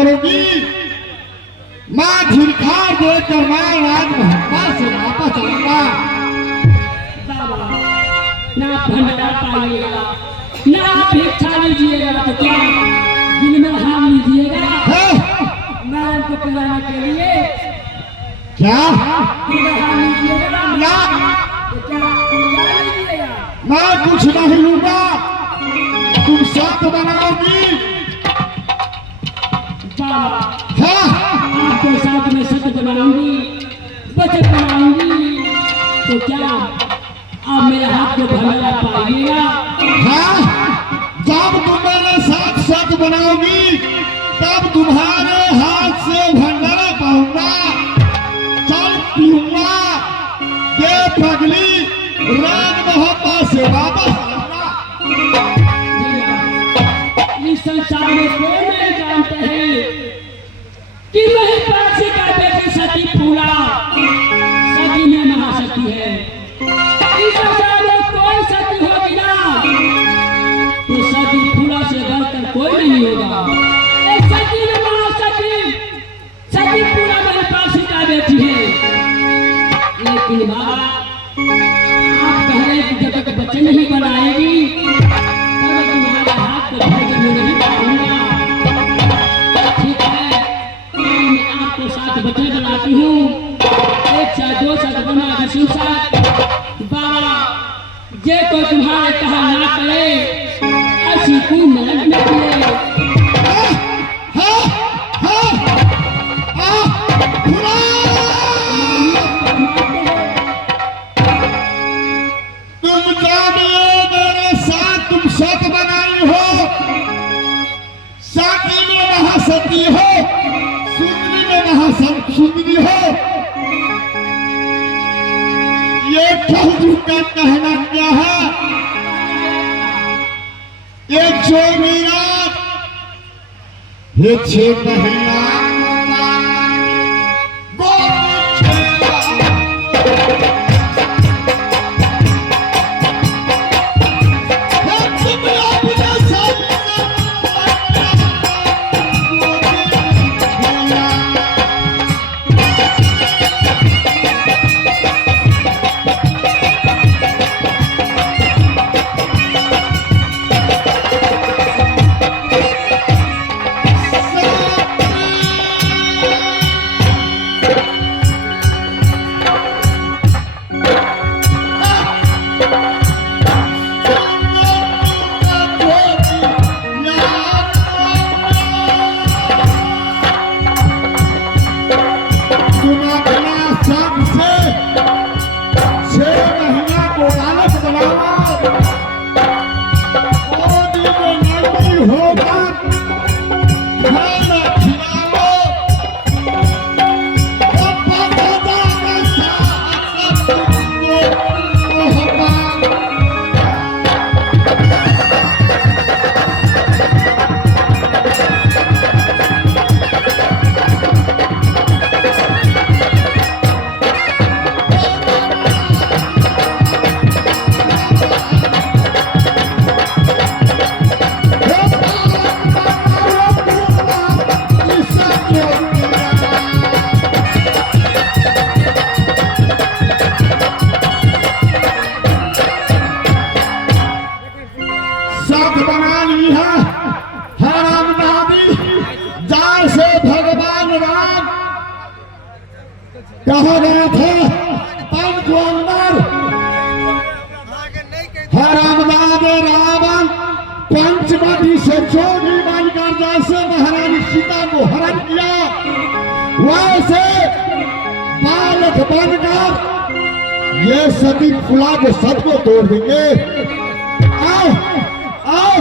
करोगी? मैं झिरखार देकर मैं राजमहल से वापस आऊंगा। ना भंडारा पाइएगा, ना भिक्षा लीजिएगा, तो क्या दिल में हाथ लीजिएगा नारायण को पिलाने के लिए? क्या लीजिएगा ना, तो क्या लीजिएगा? मैं कुछ नहीं लूंगा, तुम सख्त बनाओगी। आपको साथ में सत्य बनाऊंगी, वचन बनाऊंगी, तो क्या आप मेरे हाथ को भंडारा पाइएगा? हाँ, जब तुम मेरे साथ सत्य बनाओगी तब तुम्हारे हाथ से भंडारा पाऊंगा, चल पीऊंगा, ये पगली राजमहल से वापस आऊंगा। इस संसार में कोई नहीं जानते हैं कि महिपाल का बेटी सती फूला सती में महासती है। इस संसार में कोई सती होगी ना तो सती फूला से बढ़कर कोई नहीं होगा। एक सती में महासती सती फूला महिपाल का बेटी है। लेकिन बाबा आप कह रहे कि जब तक बच्चे नहीं बनाएगी तब तुम्हारे हाथ को भोजन में नहीं पाऊंगा। ठीक है, मैं आपको 7 बच्चे बनाती हूँ, 1 साथ 2 साथ बना दूसरी साथ। बाबा जे कोई तुम्हारे कहा ना करे ऐसी को नरक में किए। तुम जानिए मेरे साथ तुम सत बनाई हो, सती में महासती हो, सुंदरी में महासुंदरी हो। ये कलयुग का कहना क्या है? ये जो मेरा ये 6 महीना कहा गया था पंच अंदर हरामदाद रावण पंचवटी से जोगी बनकर जैसे महारानी सीता को हरण किया वैसे बालक बनकर ये सती फुला को सब को तोड़ देंगे। आओ आओ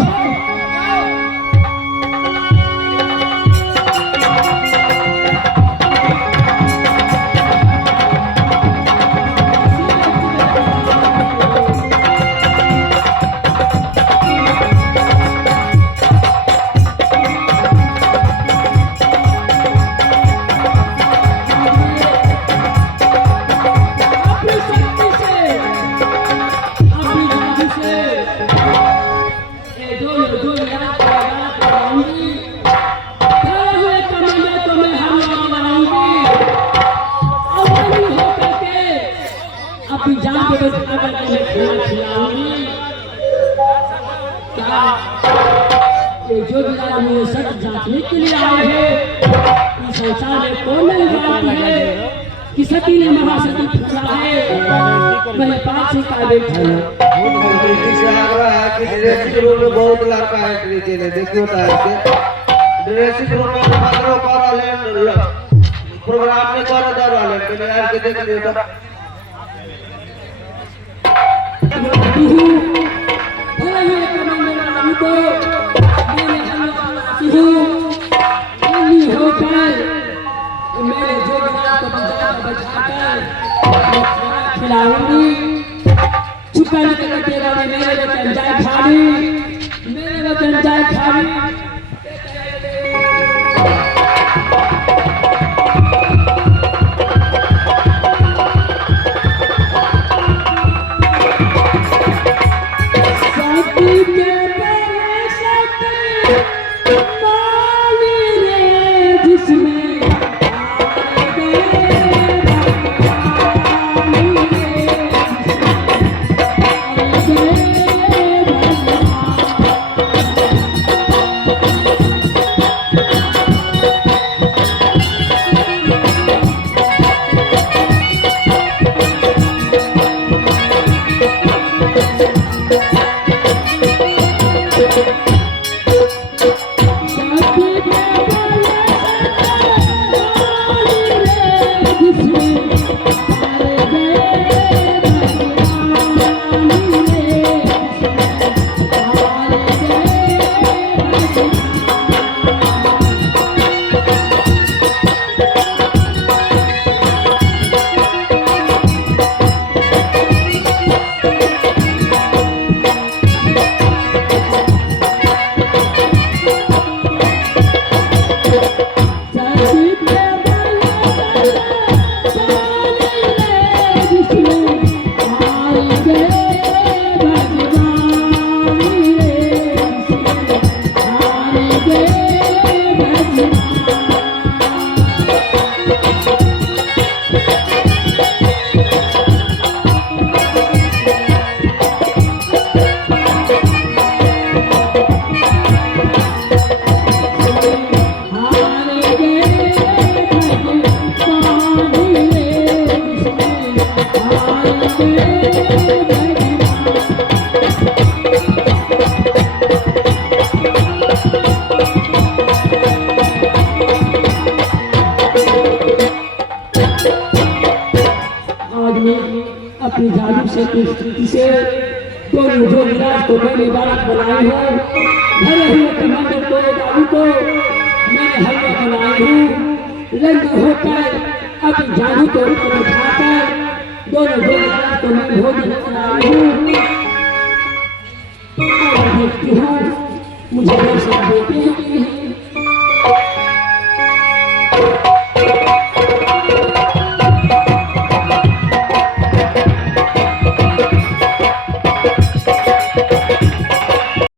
खाना खिलाऊंगी। क्या ये जो बिना मुझे सच जांचने के लिए आए हैं, इस संसार में कौन नहीं जानती है कि सती ने महासती पूछा है मैं पास से का बैठा दृष्टि से लग रहा है कि ड्रेसिंग रूम में बहुत लड़का है प्रीति ने देखियो होता है कि ड्रेसिंग रूम में मात्र कर ले प्रोग्राम में कर दे रहा है कि यार के देख लियो तो भले ही कमांडर रानी को मैंने हल्ला नहीं होकर मेरे जो बिना को बचाकर खिलाऊंगी। छुपा निकल तेरा मेरे वचन जाए खाली, मेरे वचन जाए खाली। अपनी जादू से स्थिति से तो मुझे विराट को मैंने बालक बनाई है। भले ही कमांडर को दादू को मैंने हल्का बनाई हूँ, लंग होकर अपनी जादू को उठाकर दोनों विराट को मैं भोजन बनाई हूँ। देखती हूँ मुझे दर्शन देते हैं।